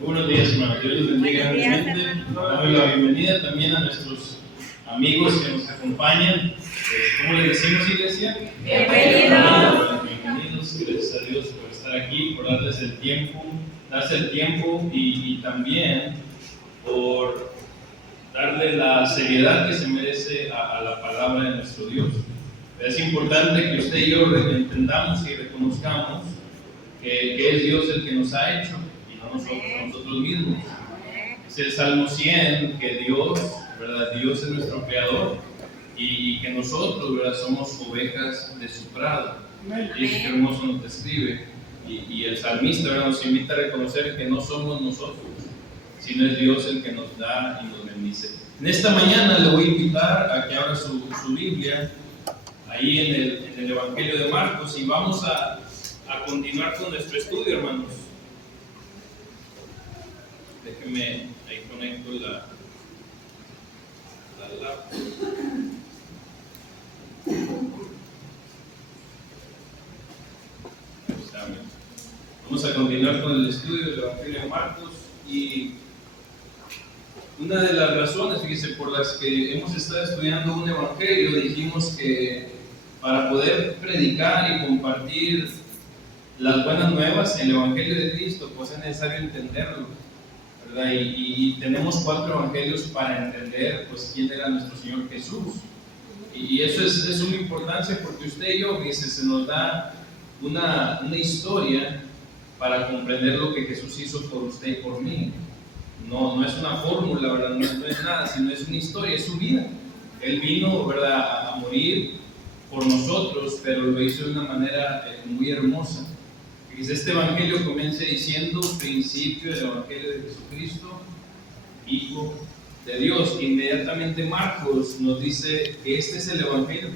Buenos días, hermano. Dios les bendiga grandemente. Damos la bienvenida también a nuestros amigos que nos acompañan. ¿Cómo les decimos, iglesia? Bienvenidos. Bienvenidos. Gracias a Dios por estar aquí, por darles el tiempo, darse el tiempo y también por darle la seriedad que se merece a la palabra de nuestro Dios. Es importante que usted y yo entendamos y reconozcamos que es Dios el que nos ha hecho y no nosotros mismos. Es el Salmo 100 que Dios, ¿verdad? Dios es nuestro creador y que nosotros, ¿verdad? Somos ovejas de su prado. Y es que hermoso nos describe. Y el salmista, ¿verdad? Nos invita a reconocer que no somos nosotros, sino es Dios el que nos da y nos bendice. En esta mañana le voy a invitar a que abra su Biblia ahí en el Evangelio de Marcos y vamos a continuar con nuestro estudio, hermanos. Déjenme, ahí conecto la laptop. Vamos a continuar con el estudio del Evangelio de Marcos y una de las razones, fíjense, por las que hemos estado estudiando un Evangelio, dijimos que para poder predicar y compartir las buenas nuevas, el Evangelio de Cristo, pues es necesario entenderlo, ¿verdad? Y tenemos 4 evangelios para entender, pues, quién era nuestro Señor Jesús. Y eso es de suma importancia porque usted y yo, dice, se nos da una historia para comprender lo que Jesús hizo por usted y por mí. No es una fórmula, ¿verdad? No es nada, sino es una historia, es su vida. Él vino, ¿verdad?, a morir por nosotros, pero lo hizo de una manera muy hermosa. Este evangelio comienza diciendo principio del evangelio de Jesucristo, Hijo de Dios. Inmediatamente Marcos nos dice que este es el evangelio,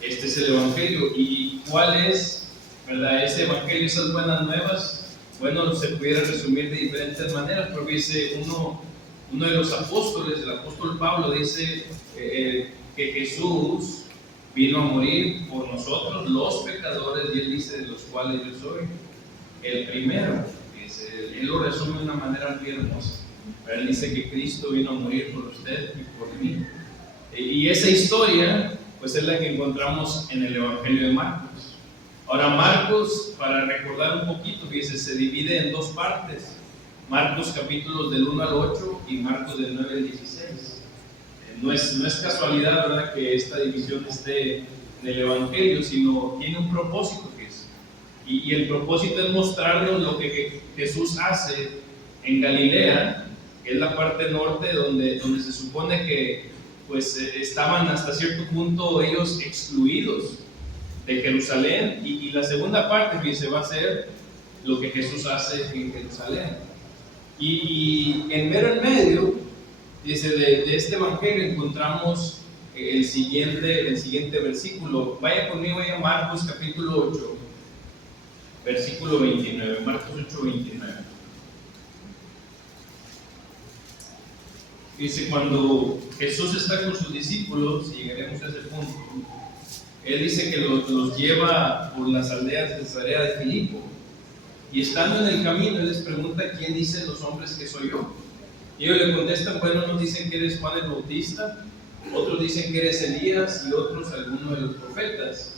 este es el evangelio. ¿Y cuál es, verdad, ese evangelio, esas buenas nuevas? Bueno, se pudiera resumir de diferentes maneras, porque dice uno de los apóstoles, el apóstol Pablo, dice que Jesús vino a morir por nosotros, los pecadores, y él dice, de los cuales yo soy el primero. Él lo resume de una manera muy hermosa. Él dice que Cristo vino a morir por usted y por mí. Y esa historia, pues es la que encontramos en el Evangelio de Marcos. Ahora, Marcos, para recordar un poquito, fíjese, se divide en 2 partes. Marcos capítulos del 1 al 8 y Marcos del 9 al 16. No es casualidad, ¿verdad?, que esta división esté en el Evangelio, sino tiene un propósito, que es. Y el propósito es mostrarnos lo que Jesús hace en Galilea, que es la parte norte donde se supone que pues, estaban hasta cierto punto ellos excluidos de Jerusalén. Y la segunda parte, fíjense, va a ser lo que Jesús hace en Jerusalén. Y en medio, dice, de este evangelio encontramos el siguiente versículo. Vaya conmigo a Marcos capítulo 8, versículo 29. Marcos 8, 29. Dice, cuando Jesús está con sus discípulos, y llegaremos a ese punto, él dice que los lleva por las aldeas de Cesarea de Filipo. Y estando en el camino, él les pregunta, ¿quién dicen los hombres que soy yo? Y ellos le contestan, bueno, unos dicen que eres Juan el Bautista, otros dicen que eres Elías y otros alguno de los profetas.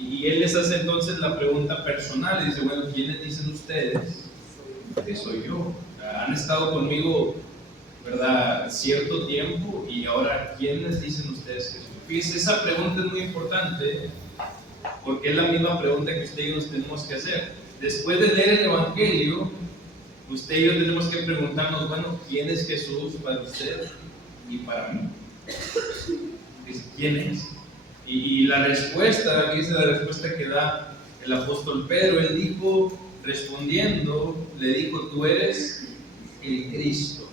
Y él les hace entonces la pregunta personal y dice, bueno, ¿quiénes dicen ustedes que soy yo? Han estado conmigo, ¿verdad?, cierto tiempo, y ahora, ¿quiénes dicen ustedes que soy? Fíjense, esa pregunta es muy importante porque es la misma pregunta que usted y yo nos tenemos que hacer. Después de leer el Evangelio, usted y yo tenemos que preguntarnos, bueno, ¿quién es Jesús para usted y para mí? ¿Quién es? Y la respuesta, dice la respuesta que da el apóstol Pedro. Él dijo, respondiendo, le dijo, tú eres el Cristo.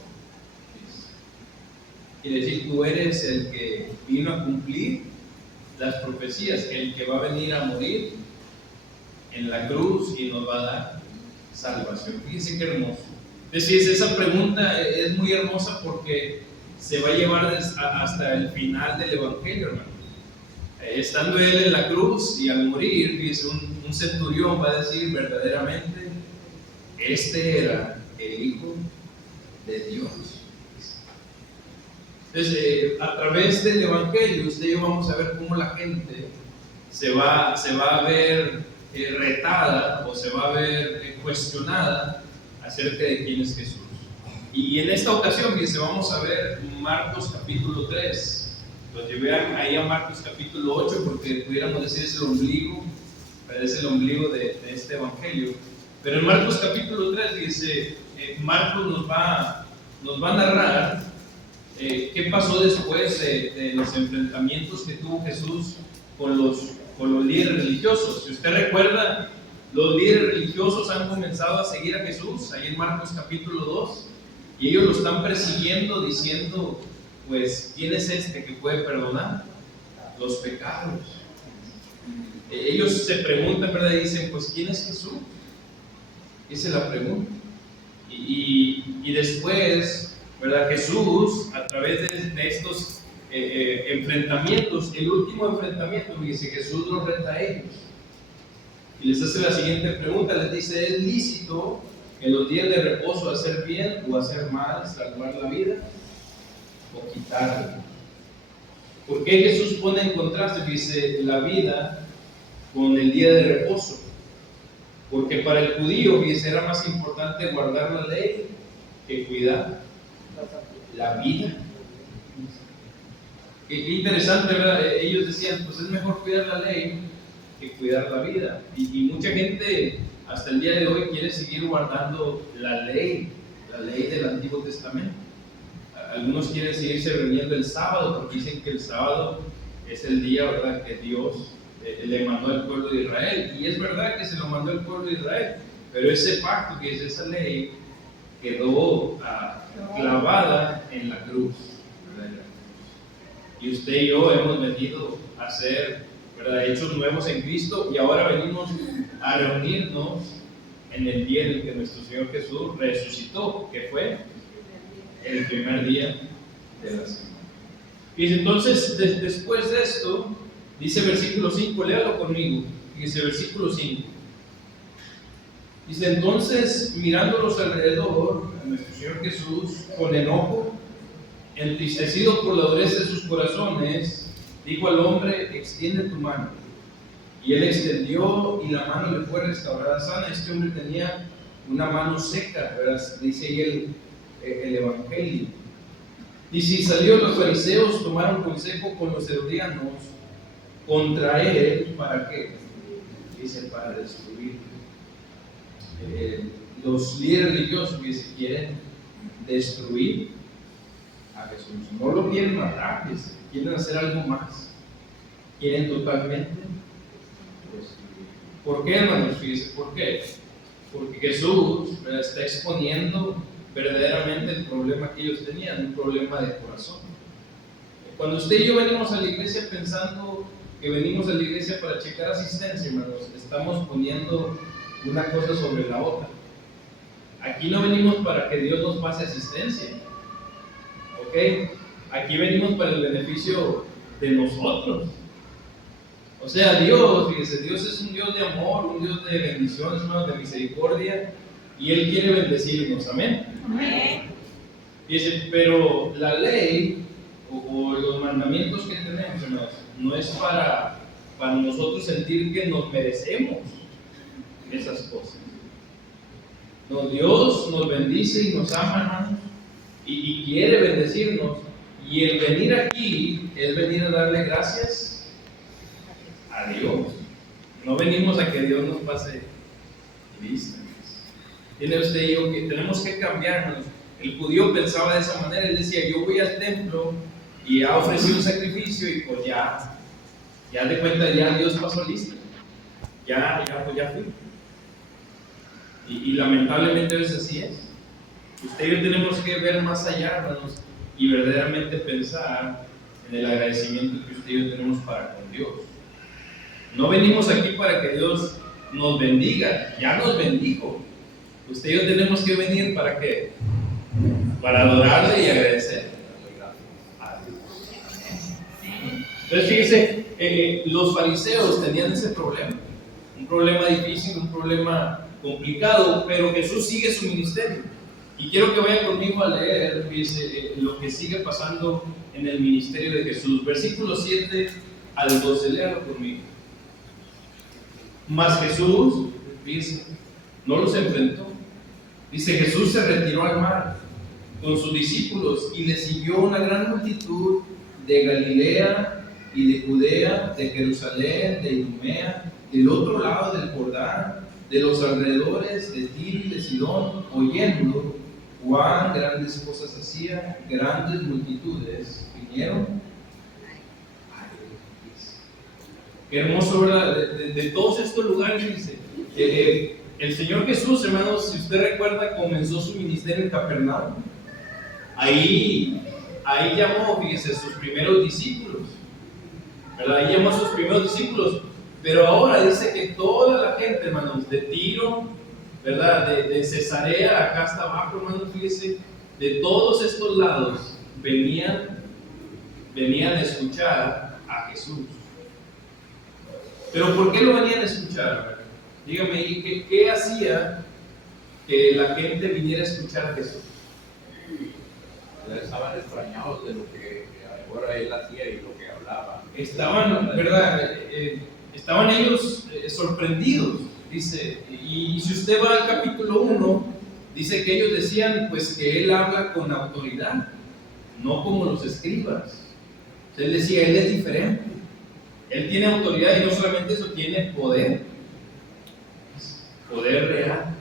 Quiere decir, tú eres el que vino a cumplir las profecías, el que va a venir a morir en la cruz y nos va a dar salvación. Fíjense qué hermoso. Es decir, esa pregunta es muy hermosa porque se va a llevar hasta el final del Evangelio, hermano. Estando él en la cruz y al morir, fíjense, un centurión va a decir verdaderamente, este era el Hijo de Dios. Entonces, a través del Evangelio, usted y yo vamos a ver cómo la gente se va a ver retada o se va a ver cuestionada acerca de quién es Jesús. Y en esta ocasión, fíjense, vamos a ver Marcos capítulo 3. Los llevé ahí a Marcos capítulo 8 porque pudiéramos decir es el ombligo de este Evangelio. Pero en Marcos capítulo 3, fíjense, Marcos nos va a narrar qué pasó después de los enfrentamientos que tuvo Jesús con los líderes religiosos. Si usted recuerda, los líderes religiosos han comenzado a seguir a Jesús, ahí en Marcos capítulo 2, y ellos lo están persiguiendo diciendo, pues, ¿quién es este que puede perdonar los pecados? Ellos se preguntan, ¿verdad? Y dicen, pues, ¿quién es Jesús? Esa es la pregunta. Y después, ¿verdad? Jesús, a través de estos enfrentamientos, el último enfrentamiento, dice, Jesús los reta a ellos. Y les hace la siguiente pregunta, les dice, ¿es lícito en los días de reposo hacer bien o hacer mal, salvar la vida o quitarla? ¿Por qué Jesús pone en contraste, dice, la vida con el día de reposo? Porque para el judío, dice, era más importante guardar la ley que cuidar la vida. Qué interesante, ¿verdad? Ellos decían, pues es mejor cuidar la ley que cuidar la vida. Y mucha gente hasta el día de hoy quiere seguir guardando la ley del Antiguo Testamento. Algunos quieren seguirse reuniendo el sábado porque dicen que el sábado es el día, ¿verdad?, que Dios le mandó al pueblo de Israel. Y es verdad que se lo mandó al pueblo de Israel, pero ese pacto, que es esa ley, quedó clavada en la cruz, ¿verdad? Y usted y yo hemos venido a ser, ¿verdad?, hechos nuevos en Cristo, y ahora venimos a reunirnos en el día en el que nuestro Señor Jesús resucitó, que fue el primer día de la semana. Y entonces, después de esto, dice versículo 5, léalo conmigo, dice versículo 5. Dice, entonces, mirándolos alrededor, a nuestro Señor Jesús, con enojo, entristecido por la dureza de sus corazones, dijo al hombre, extiende tu mano. Y él extendió, y la mano le fue restaurada sana. Este hombre tenía una mano seca, ¿verdad? Dice ahí el Evangelio. Y si salió, los fariseos tomaron consejo con los herodianos contra él, ¿para qué? Dice, para destruir. Los líderes religiosos que se quieren destruir a Jesús, no lo quieren matar, quieren hacer algo más, quieren totalmente destruir. ¿Por qué, hermanos? Fíjense, ¿por qué? Porque Jesús está exponiendo verdaderamente el problema que ellos tenían, un problema de corazón. Cuando usted y yo venimos a la iglesia pensando que venimos a la iglesia para checar asistencia, hermanos, estamos poniendo una cosa sobre la otra. Aquí no venimos para que Dios nos pase asistencia, ¿ok? Aquí venimos para el beneficio de nosotros. O sea, Dios, fíjese, Dios es un Dios de amor, un Dios de bendiciones, de misericordia, y Él quiere bendecirnos, amén. Amén. Fíjese, pero la ley o los mandamientos que tenemos, hermanos, no es para nosotros sentir que nos merecemos esas cosas. No, Dios nos bendice y nos ama, hermanos, y quiere bendecirnos, y el venir aquí es venir a darle gracias a Dios. No venimos a que Dios nos pase lista. Tiene usted y yo que tenemos que cambiar, hermanos. El judío pensaba de esa manera, él decía, yo voy al templo y ha ofrecido un sacrificio y pues ya de cuenta, ya Dios pasó lista, ya fui. Y lamentablemente a veces así es. Usted y yo tenemos que ver más allá, hermanos, y verdaderamente pensar en el agradecimiento que usted y yo tenemos para con Dios. No venimos aquí para que Dios nos bendiga, ya nos bendijo. Usted y yo tenemos que venir ¿para qué? Para adorarle y agradecer a Dios. Entonces fíjese, los fariseos tenían ese problema, un problema difícil, un problema complicado, pero Jesús sigue su ministerio. Y quiero que vayan conmigo a leer, fíjense, lo que sigue pasando en el ministerio de Jesús. Versículo 7 al 12, léalo conmigo. Mas Jesús, fíjense, no los enfrentó. Dice, Jesús se retiró al mar con sus discípulos y le siguió una gran multitud de Galilea y de Judea, de Jerusalén, de Idumea, del otro lado del Jordán, de los alrededores de Tiro y de Sidón, oyendo cuán grandes cosas hacía, grandes multitudes vinieron. Qué hermoso, ¿verdad? De todos estos lugares, dice, el Señor Jesús, hermanos, si usted recuerda, comenzó su ministerio en Capernaum. Ahí llamó, fíjese, sus primeros discípulos, ¿verdad? Ahí llamó a sus primeros discípulos, pero ahora dice que toda la gente, hermanos, de Tiro, ¿verdad? De Cesarea, acá hasta abajo, hermanos, fíjese, de todos estos lados venían a escuchar a Jesús. Pero ¿por qué lo venían a escuchar? Dígame, ¿qué hacía que la gente viniera a escuchar a Jesús? Estaban extrañados de lo que ahora él hacía y lo que hablaba. Estaban, ¿verdad? Estaban ellos sorprendidos, dice. Y si usted va al capítulo 1, dice que ellos decían pues que él habla con autoridad, no como los escribas. Él decía, él es diferente. Él tiene autoridad y no solamente eso, tiene poder real.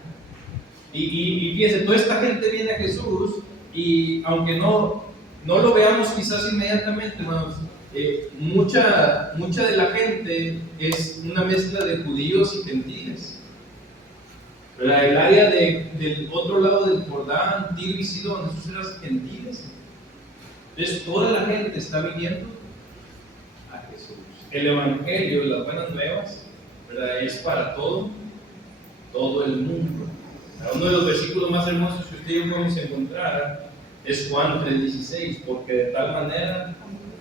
Y fíjense, toda esta gente viene a Jesús y aunque no lo veamos quizás inmediatamente, hermanos, mucha de la gente es una mezcla de judíos y gentiles. El área del otro lado del Jordán, Tiro y Sidón, esos eran gentiles. Entonces toda la gente está viniendo a Jesús. El Evangelio, las buenas nuevas, ¿verdad? Es para todo el mundo. Uno de los versículos más hermosos que usted y yo podemos encontrar es Juan 3:16, porque de tal manera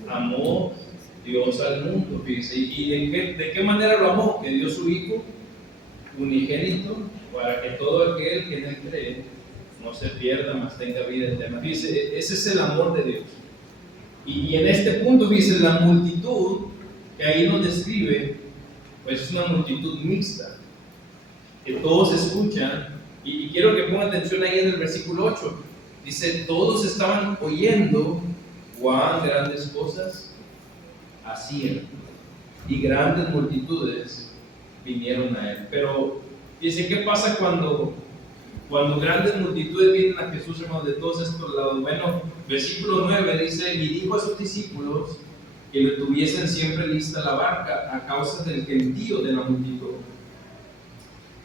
amó Dios al mundo. Fíjese, ¿y de qué manera lo amó? Que dio su Hijo unigénito para que todo aquel que en él cree no se pierda, mas tenga vida eterna. Fíjese, ese es el amor de Dios. Y en este punto, fíjese, la multitud que ahí nos describe, pues es una multitud mixta, que todos escuchan. Y quiero que pongan atención ahí en el versículo 8. Dice, todos estaban oyendo cuán grandes cosas hacían, y grandes multitudes vinieron a él. Pero dice, ¿qué pasa cuando grandes multitudes vienen a Jesús, hermanos, de todos estos lados? Bueno, versículo 9 dice, y dijo a sus discípulos que le tuviesen siempre lista la barca a causa del gentío de la multitud,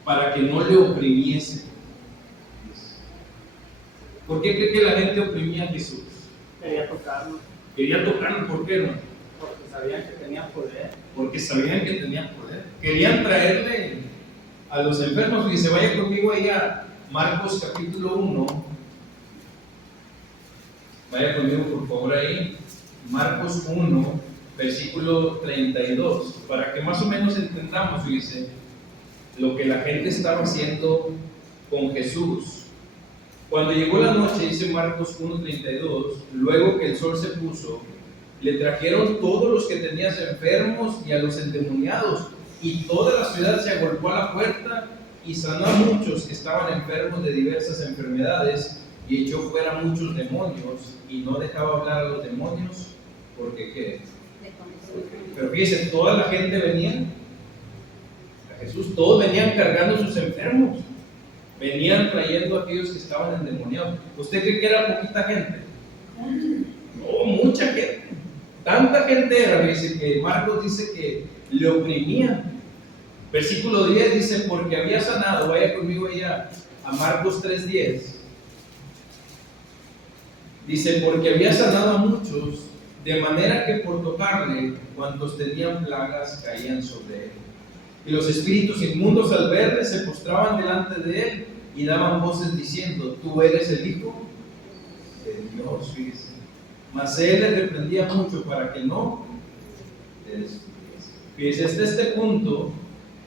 para que no le oprimiese. ¿Por qué cree que la gente oprimía a Jesús? Quería tocarlo. Quería tocarlo, ¿por qué no? Porque sabían que tenía poder. Porque sabían que tenía poder. Querían traerle a los enfermos. Y se vaya conmigo ahí a Marcos capítulo 1. Vaya conmigo por favor ahí. Marcos 1, versículo 32. Para que más o menos entendamos, fíjese, lo que la gente estaba haciendo con Jesús. Cuando llegó la noche, dice Marcos 1:32, luego que el sol se puso, le trajeron todos los que tenían enfermos y a los endemoniados, y toda la ciudad se agolpó a la puerta y sanó a muchos que estaban enfermos de diversas enfermedades, y echó fuera muchos demonios, y no dejaba hablar a los demonios, porque ¿qué? Pero fíjense, toda la gente venía a Jesús, todos venían cargando sus enfermos. Venían trayendo a aquellos que estaban endemoniados. ¿Usted cree que era poquita gente? No, mucha gente. Tanta gente era, dice, que Marcos dice que le oprimían. Versículo 10 dice, porque había sanado, vaya conmigo allá a Marcos 3:10. Dice, porque había sanado a muchos, de manera que por tocarle, cuantos tenían plagas caían sobre él. Y los espíritus inmundos al verle se postraban delante de él y daban voces diciendo, tú eres el Hijo de Dios, fíjese. Mas él le reprendía mucho para que no le destruyese. Fíjese, hasta este punto,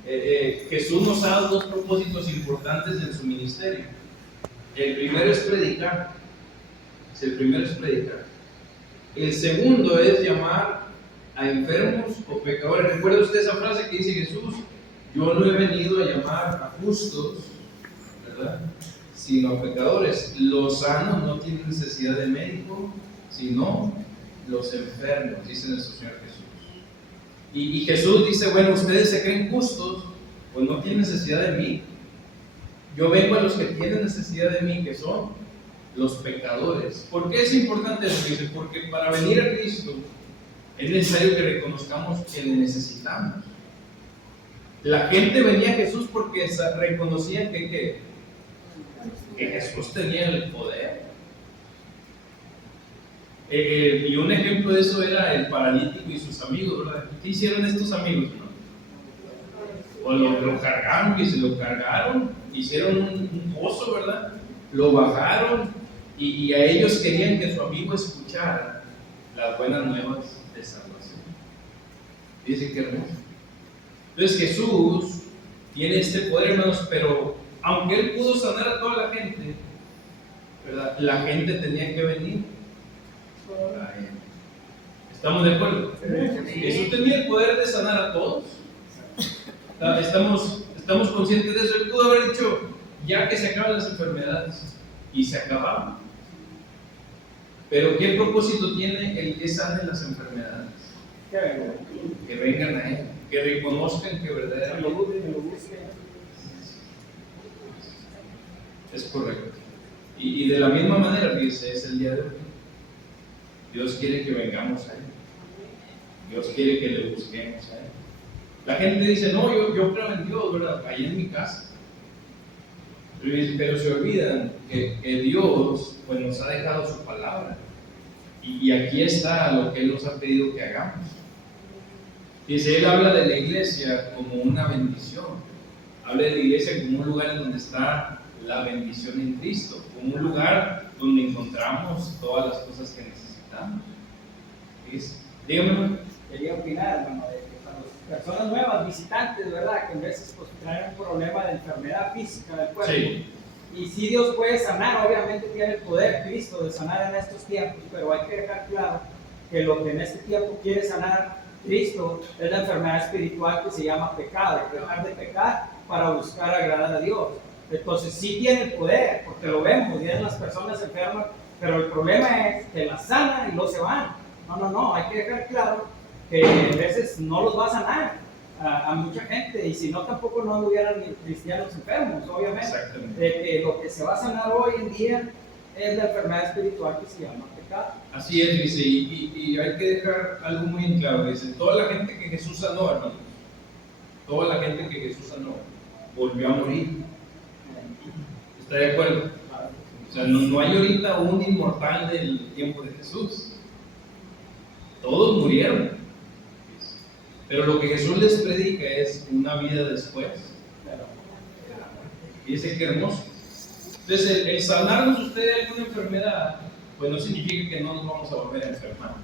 Jesús nos ha dado dos propósitos importantes en su ministerio. El primero es predicar. El primero es predicar. El segundo es llamar a enfermos o pecadores. ¿Recuerda usted esa frase que dice Jesús? Yo no he venido a llamar a justos, ¿verdad?, sino a pecadores. Los sanos no tienen necesidad de médico, sino los enfermos, dice nuestro Señor Jesús. Y Jesús dice, bueno, ustedes se creen justos, pues no tienen necesidad de mí. Yo vengo a los que tienen necesidad de mí, que son los pecadores. ¿Por qué es importante eso? Dice, porque para venir a Cristo es necesario que reconozcamos que le necesitamos. La gente venía a Jesús porque reconocían que Jesús tenía el poder. Y un ejemplo de eso era el paralítico y sus amigos, ¿verdad? ¿Qué hicieron estos amigos? O lo cargaron, y se lo cargaron, hicieron un pozo, ¿verdad? Lo bajaron y a ellos querían que su amigo escuchara las buenas nuevas de salvación. Dice que hermoso. Entonces Jesús tiene este poder, hermanos, pero aunque Él pudo sanar a toda la gente, ¿verdad?, la gente tenía que venir a Él. ¿Estamos de acuerdo? Jesús tenía el poder de sanar a todos. Estamos conscientes de eso. Él pudo haber dicho, ya que se acaban las enfermedades, y se acababan. Pero ¿qué propósito tiene el que sane las enfermedades? Que vengan a Él, que reconozcan que verdaderamente es correcto. Y de la misma manera, fíjese, es el día de hoy. Dios quiere que vengamos a Él. Dios quiere que le busquemos a Él. La gente dice, no, yo creo en Dios, ¿verdad?, ahí en mi casa. Pero se olvidan que Dios, pues, nos ha dejado su palabra. Y aquí está lo que Él nos ha pedido que hagamos. Dice, Él habla de la iglesia como una bendición. Habla de la iglesia como un lugar en donde está la bendición en Cristo, como un lugar donde encontramos todas las cosas que necesitamos. Dígame. Quería opinar, hermano, de que para las personas nuevas, visitantes, ¿verdad?, que a veces pues, traen un problema de enfermedad física del cuerpo. Sí. Y si Dios puede sanar, obviamente tiene el poder Cristo de sanar en estos tiempos, pero hay que dejar claro que lo que en este tiempo quiere sanar Cristo es la enfermedad espiritual que se llama pecado, dejar de pecar para buscar agradar a Dios. Entonces sí tiene el poder, porque lo vemos, vienen las personas enfermas, pero el problema es que las sanan y no se van. No, hay que dejar claro que a veces no los va a sanar a mucha gente, y si no, tampoco no hubieran cristianos enfermos, obviamente. Exactamente. De que lo que se va a sanar hoy en día es la enfermedad espiritual que se llama pecado. Así es, dice, y hay que dejar algo muy en claro. Dice, toda la gente que Jesús sanó, hermanos, toda la gente que Jesús sanó, volvió a morir. ¿Está de acuerdo? O sea, no hay ahorita un inmortal del tiempo de Jesús. Todos murieron. Pero lo que Jesús les predica es una vida después. Y dice que hermoso. Entonces, el sanarnos usted de alguna enfermedad, pues no significa que no nos vamos a volver a enfermar.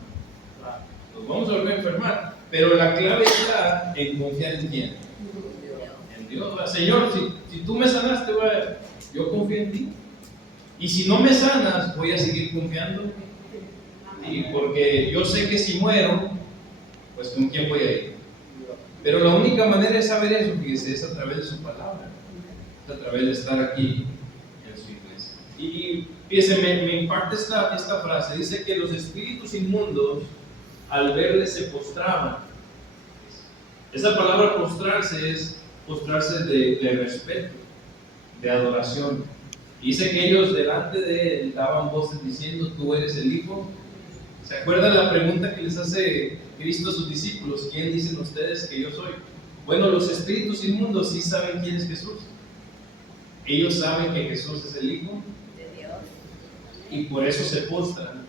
Nos vamos a volver a enfermar. Pero la clave está en confiar en quién. En Dios. Señor, si tú me sanaste, yo confío en ti. Y si no me sanas, voy a seguir confiando. Y porque yo sé que si muero, pues ¿con quién voy a ir? Pero la única manera de saber eso, fíjese, es a través de su palabra, es a través de estar aquí en su iglesia. Y fíjese, me impacta esta frase, dice que los espíritus inmundos al verle se postraban. Esa palabra postrarse es postrarse de respeto, de adoración. Y dice que ellos delante de él daban voces diciendo, tú eres el Hijo. ¿Se acuerdan la pregunta que les hace Cristo a sus discípulos? ¿Quién dicen ustedes que yo soy? Bueno, los espíritus inmundos sí saben quién es Jesús. Ellos saben que Jesús es el Hijo de Dios y por eso se postran.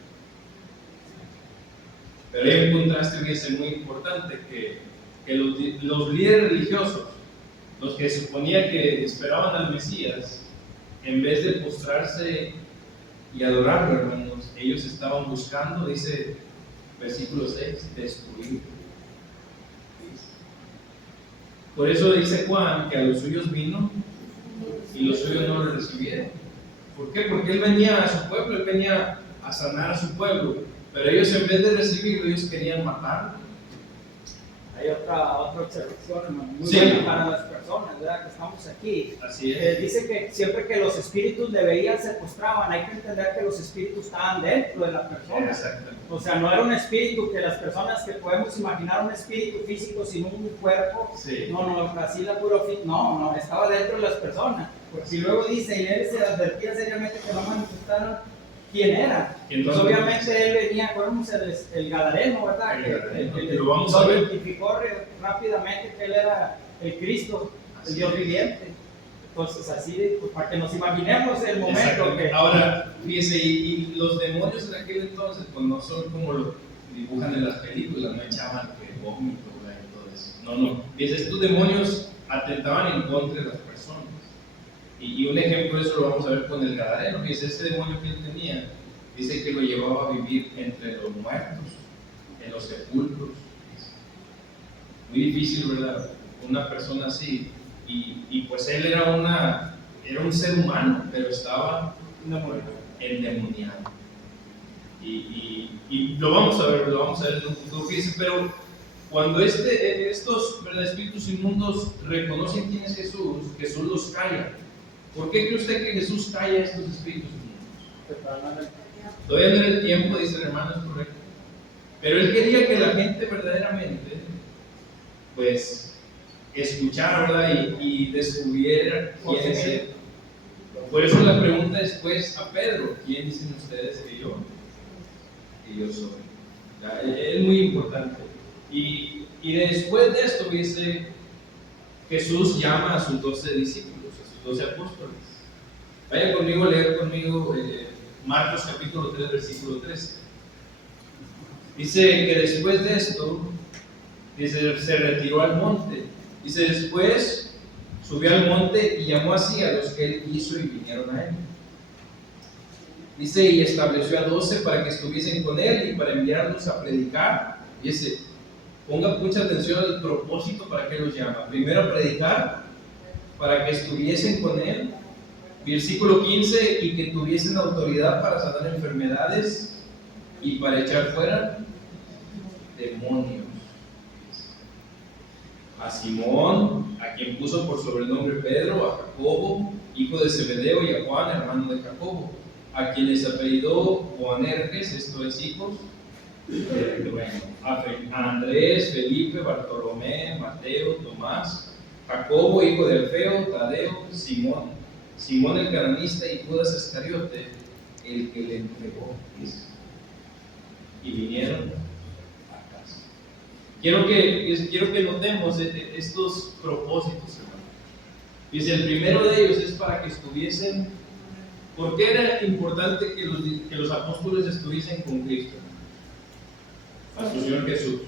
Pero hay un contraste que es muy importante, que los líderes religiosos, los que suponía que esperaban al Mesías, en vez de postrarse y adorarlo, hermanos, ellos estaban buscando, dice versículo 6, destruir. Por eso dice Juan que a los suyos vino y los suyos no lo recibieron. ¿Por qué? Porque él venía a su pueblo, él venía a sanar a su pueblo, pero ellos en vez de recibirlo, ellos querían matarlo. Hay otra observación, hermano, muy Sí. buena para las personas, ¿verdad? Que estamos aquí. Así es. Dice que siempre que los espíritus de Belial se postraban, hay que entender que los espíritus estaban dentro de la persona. Exactamente. O sea, no era un espíritu que las personas que podemos imaginar un espíritu físico sin un cuerpo. Sí. No, así la puro no, estaba dentro de las personas. Porque luego dice, y él se advertía seriamente que no manifestaran quién era. Entonces, obviamente él venía, acuérdense, el Gadareno, ¿verdad? Que lo vamos a ver. Identificó rápidamente que él era el Cristo, el Dios viviente. Entonces, así, pues, para que nos imaginemos el momento que... Ahora, fíjese, y los demonios en aquel entonces, pues no son como lo dibujan en las películas, no echaban que vómito, ¿verdad? Y todo eso. No. Fíjese, estos demonios atentaban en contra de las personas. Y un ejemplo de eso lo vamos a ver con el Gadareno. Fíjese, ese demonio que él tenía, dice que lo llevaba a vivir entre los muertos, en los sepulcros. Muy difícil, ¿verdad? Una persona así. Y pues él era un ser humano, pero estaba endemoniado. Y lo vamos a ver en un futuro. Fíjese, pero cuando estos, ¿verdad?, espíritus inmundos reconocen quién es Jesús, Jesús los calla. ¿Por qué cree usted que Jesús calla a estos espíritus inmundos? Todavía no era el tiempo, dice el hermano, es correcto. Pero él quería que la gente verdaderamente, pues, escuchara, ¿verdad? Y descubriera quién es él. Por eso la pregunta después a Pedro: ¿quién dicen ustedes que yo soy? ¿Ya? Es muy importante. Y después de esto, dice, Jesús llama a sus 12 discípulos, a sus 12 apóstoles. Vaya conmigo a leer conmigo Marcos capítulo 3, versículo 13. Dice que después de esto, dice, se retiró al monte. Dice, después subió al monte y llamó así a los que él quiso y vinieron a él. Dice, y estableció a 12 para que estuviesen con él y para enviarlos a predicar. Dice, ponga mucha atención al propósito para que los llama. Primero a predicar, para que estuviesen con él. Versículo 15, y que tuviesen autoridad para sanar enfermedades y para echar fuera demonios. A Simón, a quien puso por sobrenombre Pedro, a Jacobo, hijo de Zebedeo, y a Juan, hermano de Jacobo, a quienes apellidó Boanerges, esto es hijos de Rubén, a Andrés, Felipe, Bartolomé, Mateo, Tomás, Jacobo, hijo de Alfeo, Tadeo, Simón el cananista y Judas Iscariote, el que le entregó. Y vinieron a casa. Quiero que notemos estos propósitos, hermano. Dice, el primero de ellos es para que estuviesen. ¿Por qué era importante que los apóstoles estuviesen con Cristo? A su Señor Jesús.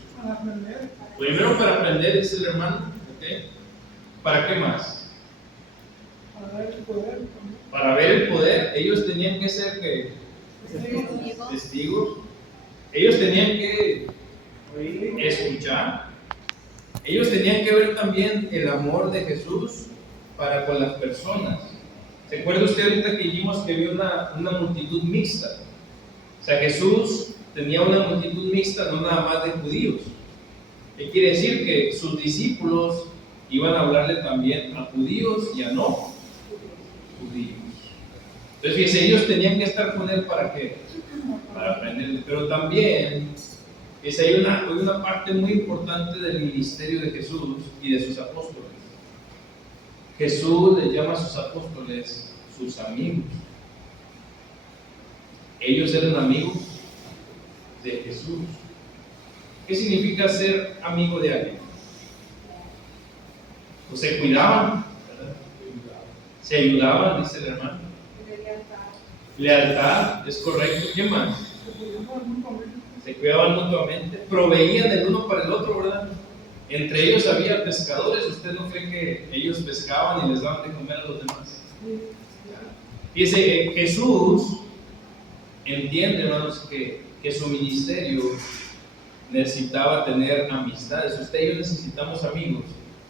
Primero para aprender, dice el hermano. ¿Okay? ¿Para qué más? Para ver el poder. Ellos tenían que ser testigos. Ellos tenían que escuchar. Ellos tenían que ver también el amor de Jesús para con las personas. ¿Se acuerda usted ahorita que dijimos que había una multitud mixta? O sea, Jesús tenía una multitud mixta, no nada más de judíos. ¿Qué quiere decir? Que sus discípulos iban a hablarle también a judíos y a no judíos. Entonces, fíjense, ellos tenían que estar con él ¿para qué? Para aprender. Pero también hay una parte muy importante del ministerio de Jesús y de sus apóstoles. Jesús les llama a sus apóstoles sus amigos. Ellos eran amigos de Jesús. ¿Qué significa ser amigo de alguien? Pues se cuidaban, ¿verdad? Se ayudaban, dice el hermano. Lealtad, es correcto. ¿Qué más? Se cuidaban mutuamente, proveían el uno para el otro, ¿verdad? Entre ellos había pescadores. ¿Usted no cree que ellos pescaban y les daban de comer a los demás? Dice, Jesús entiende, hermanos, que su ministerio necesitaba tener amistades. Usted y yo necesitamos amigos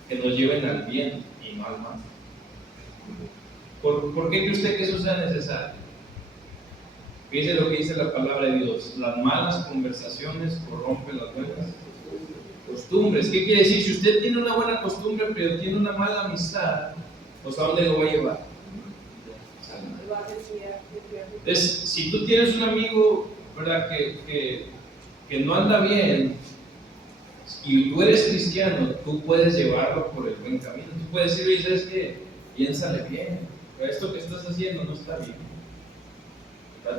que nos lleven al bien y no al mal. ¿Por qué cree usted que eso sea necesario? Fíjese lo que dice la palabra de Dios: las malas conversaciones corrompen las buenas costumbres. ¿Qué quiere decir? Si usted tiene una buena costumbre pero tiene una mala amistad, pues ¿a dónde lo va a llevar? Entonces, si tú tienes un amigo, ¿verdad?, que no anda bien y tú eres cristiano, tú puedes llevarlo por el buen camino. Tú puedes decirle: ¿sabes qué? Piénsale bien, esto que estás haciendo no está bien.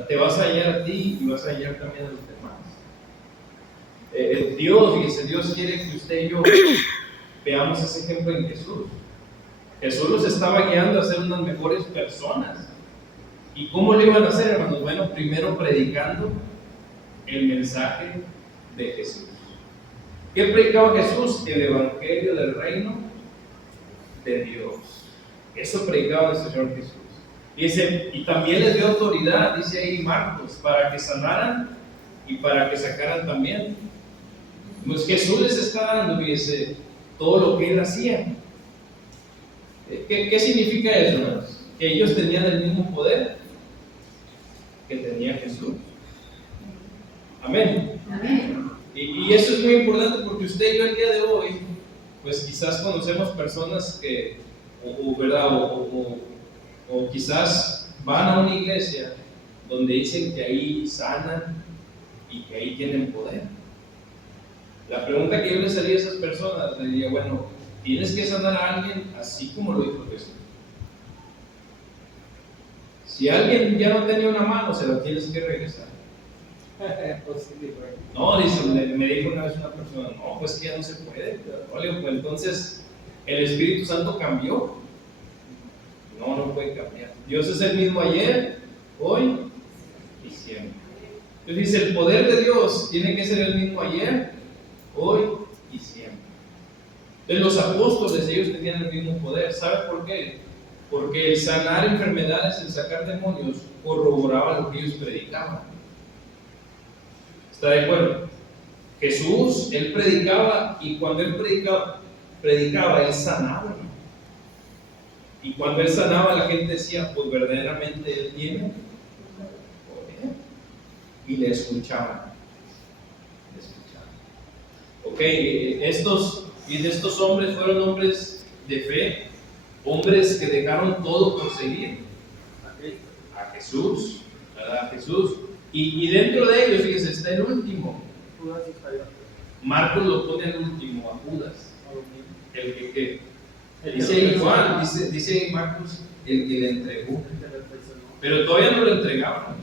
Te vas a hallar a ti y vas a hallar también a los demás. Dios quiere que usted y yo veamos ese ejemplo en Jesús. Jesús los estaba guiando a ser unas mejores personas. ¿Y cómo lo iban a hacer, hermanos? Bueno, primero predicando el mensaje de Jesús. ¿Qué predicaba Jesús? El evangelio del reino de Dios. Eso predicaba el Señor Jesús. Y también les dio autoridad, dice ahí Marcos, para que sanaran y para que sacaran también. Pues Jesús les está dando, fíjese, todo lo que él hacía. ¿Qué significa eso, hermanos? Que ellos tenían el mismo poder que tenía Jesús. Amén. Amén. Y eso es muy importante, porque usted y yo el día de hoy, pues quizás conocemos personas que, o quizás van a una iglesia donde dicen que ahí sanan y que ahí tienen poder. La pregunta que yo les haría a esas personas, les diría: bueno, tienes que sanar a alguien así como lo dijo Jesús. Si alguien ya no tenía una mano, se la tienes que regresar. No, dice, me dijo una vez una persona: no, pues que ya no se puede. Pues entonces, ¿el Espíritu Santo cambió? No puede cambiar. Dios es el mismo ayer, hoy y siempre. Entonces dice, el poder de Dios tiene que ser el mismo ayer, hoy y siempre. Entonces los apóstoles, ellos tenían el mismo poder. ¿Sabe por qué? Porque el sanar enfermedades, el sacar demonios, corroboraba lo que ellos predicaban. ¿Está de acuerdo? Jesús, él predicaba, y cuando él predicaba, él sanaba. Y cuando él sanaba, la gente decía: pues verdaderamente él tiene poder. Y le escuchaban. Ok, estos hombres fueron hombres de fe, hombres que dejaron todo por seguir a Jesús, ¿verdad? A Jesús. Y dentro de ellos, fíjense, está el último. Marcos lo pone al último, a Judas. El que dice igual, dice Marcos, el que le entregó. Pero todavía no lo entregaban.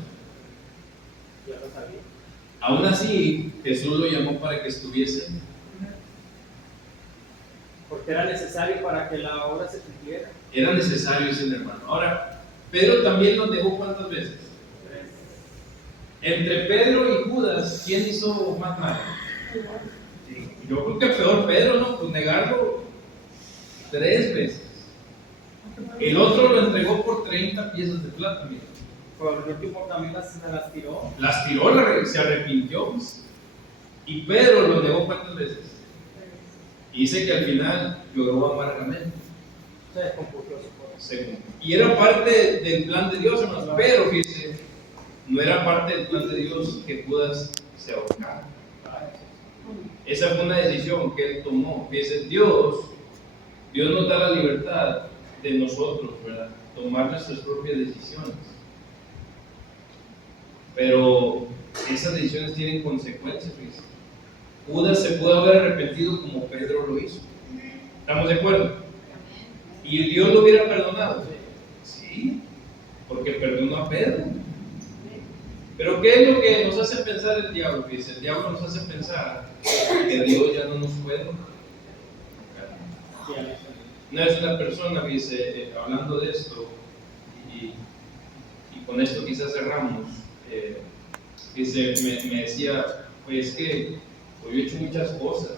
Aún así, Jesús lo llamó para que estuviese. Porque era necesario para que la obra se cumpliera. Era necesario, ese hermano. Ahora, Pedro también lo dejó, ¿cuántas veces? 3. Entre Pedro y Judas, ¿quién hizo más mal? Yo creo que peor Pedro, ¿no? Pues negarlo 3 veces. El otro lo entregó por 30 piezas de plata, mira. Pero el último también las tiró. Las tiró, se arrepintió. Y Pedro lo negó ¿cuántas veces? Y dice que al final lloró amargamente. Se descompuso su corazón. Y era parte del plan de Dios, hermanos. Pero fíjense, no era parte del plan de Dios que Judas se ahorcara. Esa fue una decisión que él tomó. Fíjense, Dios nos da la libertad de nosotros, ¿verdad? Tomar nuestras propias decisiones. Pero esas decisiones tienen consecuencias, fíjense. Judas se pudo haber arrepentido como Pedro lo hizo. ¿Estamos de acuerdo? ¿Y Dios lo hubiera perdonado? Sí, porque perdonó a Pedro. Pero ¿qué es lo que nos hace pensar el diablo? Fíjense, el diablo nos hace pensar que Dios ya no nos puede. Una vez una persona, fíjense, hablando de esto, y con esto quizás cerramos, me decía, pues que yo he hecho muchas cosas,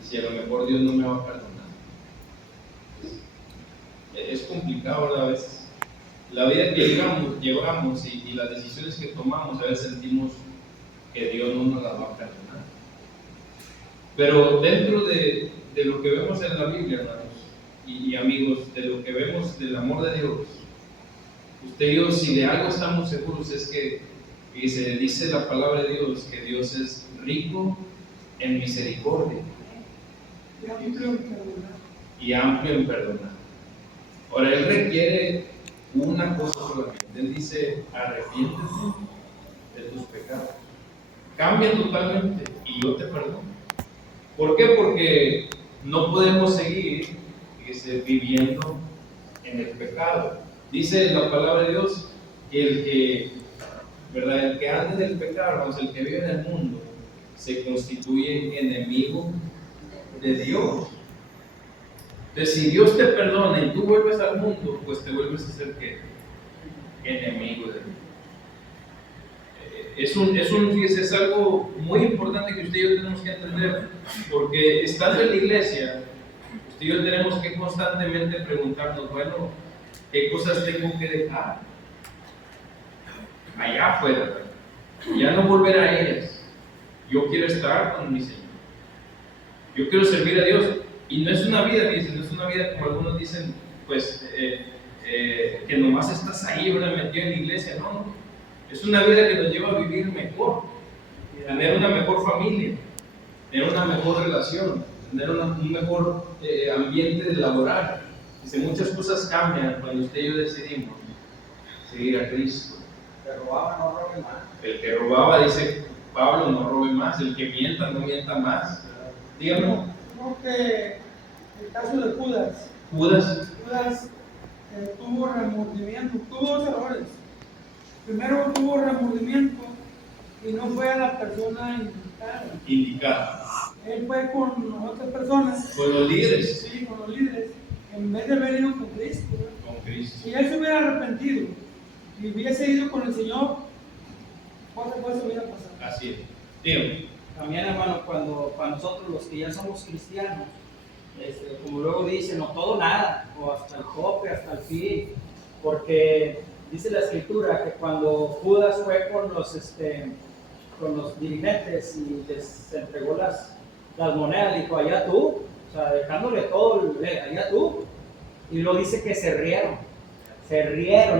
y si a lo mejor Dios no me va a perdonar. Es complicado, ¿verdad? A veces. La vida que llevamos y las decisiones que tomamos, a veces sentimos que Dios no nos las va a perdonar. Pero dentro de lo que vemos en la Biblia, hermanos, y amigos, de lo que vemos del amor de Dios, usted y yo, si de algo estamos seguros, es que se dice la palabra de Dios que Dios es rico en misericordia y amplio en perdonar. Ahora, Él requiere una cosa solamente. Él dice: arrepiéntete de tus pecados, cambia totalmente y yo te perdono. ¿Por qué? Porque no podemos seguir viviendo en el pecado. Dice la palabra de Dios que el que anda en el pecado, el que vive en el mundo, se constituye enemigo de Dios. Entonces, si Dios te perdona y tú vuelves al mundo, pues te vuelves a ser ¿qué? Enemigo de Dios. Fíjese, es algo muy importante que usted y yo tenemos que entender, porque estando en la iglesia, usted y yo tenemos que constantemente preguntarnos: bueno, ¿qué cosas tengo que dejar allá afuera? Ya no volver a ellas. Yo quiero estar con mi Señor. Yo quiero servir a Dios. Y no es una vida, fíjense, no es una vida como algunos dicen, pues, que nomás estás ahí, ¿verdad?, metido en la iglesia. No, es una vida que nos lleva a vivir mejor, tener una mejor familia, tener una mejor relación, tener un mejor ambiente laboral. Dice, muchas cosas cambian cuando usted y yo decidimos seguir a Cristo. El que robaba no robe más. El que robaba, dice Pablo, no robe más. El que mienta, no mienta más. Dígame. Creo que el caso de Judas tuvo remordimiento, tuvo dos errores. Primero tuvo remordimiento y no fue a la persona indicada. Él fue con otras personas. Con los líderes. Sí, con los líderes. En vez de haber ido con Cristo. Con Cristo. Si él se hubiera arrepentido y hubiese ido con el Señor, otra cosa hubiera pasado. Así es. Dígame. También, hermano, cuando para nosotros los que ya somos cristianos, como luego dicen, no todo nada, o hasta el tope, hasta el fin, porque dice la Escritura que cuando Judas fue con los dirigentes y les entregó las monedas, dijo: allá tú, o sea, dejándole todo, allá tú, y luego dice que se rieron, y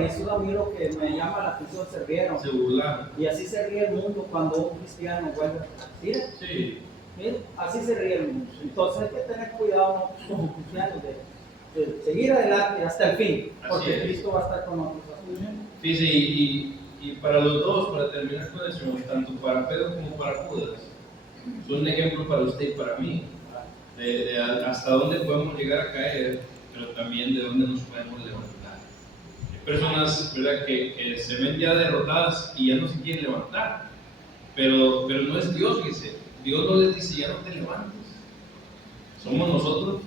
eso es a mí lo que me llama la atención, se rieron. Se burlaron. Y así se ríe el mundo cuando un cristiano vuelve. ¿Mira? Sí. ¿Mira? Así se ríe el mundo. Entonces hay que tener cuidado como cristianos de seguir adelante hasta el fin, porque Así es. Cristo va a estar con nosotros. Fíjese, y para los dos, para terminar con eso, tanto para Pedro como para Judas, son un ejemplo para usted y para mí, de hasta dónde podemos llegar a caer, pero también de dónde nos podemos levantar. Hay personas, ¿verdad?, que se ven ya derrotadas y ya no se quieren levantar, pero no es Dios, fíjese. Dios no les dice: ya no te levantes. Somos nosotros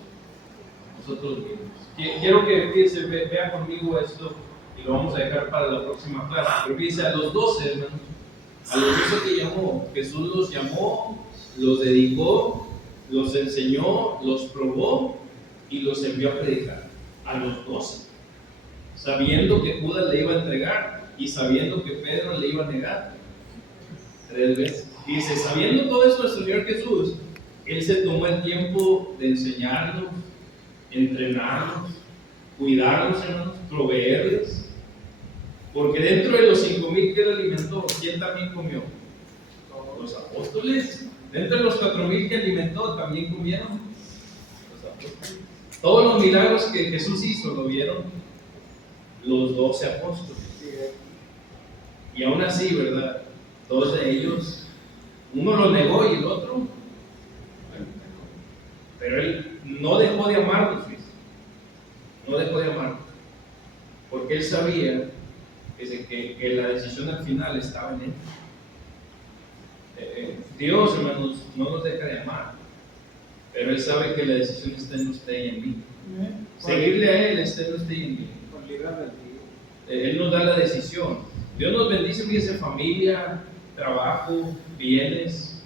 mismos. Quiero que fíjese, vea conmigo esto, y lo vamos a dejar para la próxima clase. Pero fíjese, a los 12, hermanos, a los 12 que llamó, Jesús los llamó, los dedicó, los enseñó, los probó y los envió a predicar. A los 12, sabiendo que Judas le iba a entregar y sabiendo que Pedro le iba a negar 3 veces. Y dice, sabiendo todo eso del Señor Jesús, Él se tomó el tiempo de enseñarlos, entrenarlos, cuidarlos, hermanos, proveerles. Porque dentro de los 5,000 que Él alimentó, ¿quién también comió? Los apóstoles. Dentro de los 4,000 que alimentó, también comieron los apóstoles. Todos los milagros que Jesús hizo lo vieron los 12 apóstoles. Y aún así, ¿verdad? 2 de ellos, uno lo negó y el otro, pero Él no dejó de amarlos, no dejó de amarlos, porque Él sabía que la decisión al final estaba en Él. Dios, hermanos, no nos deja de amar, pero Él sabe que la decisión está en usted y en mí. Seguirle a Él está en usted y en mí. Él nos da la decisión. Dios nos bendice, fíjese, familia, trabajo, bienes,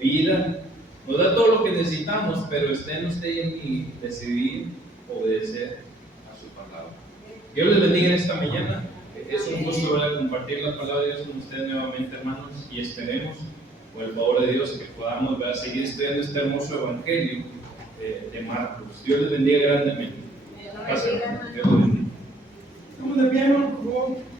vida. Nos da todo lo que necesitamos, pero está en usted y en mí decidir obedecer a su palabra. Dios les bendiga en esta mañana. Es un gusto, ¿verdad?, compartir la palabra de Dios con ustedes nuevamente, hermanos, y esperemos, por el favor de Dios, que podamos, ¿verdad?, seguir estudiando este hermoso evangelio de Marcos. Dios les bendiga grandemente. Pase, hermano. Dios lo bendiga. Estamos de pie, hermano, por favor.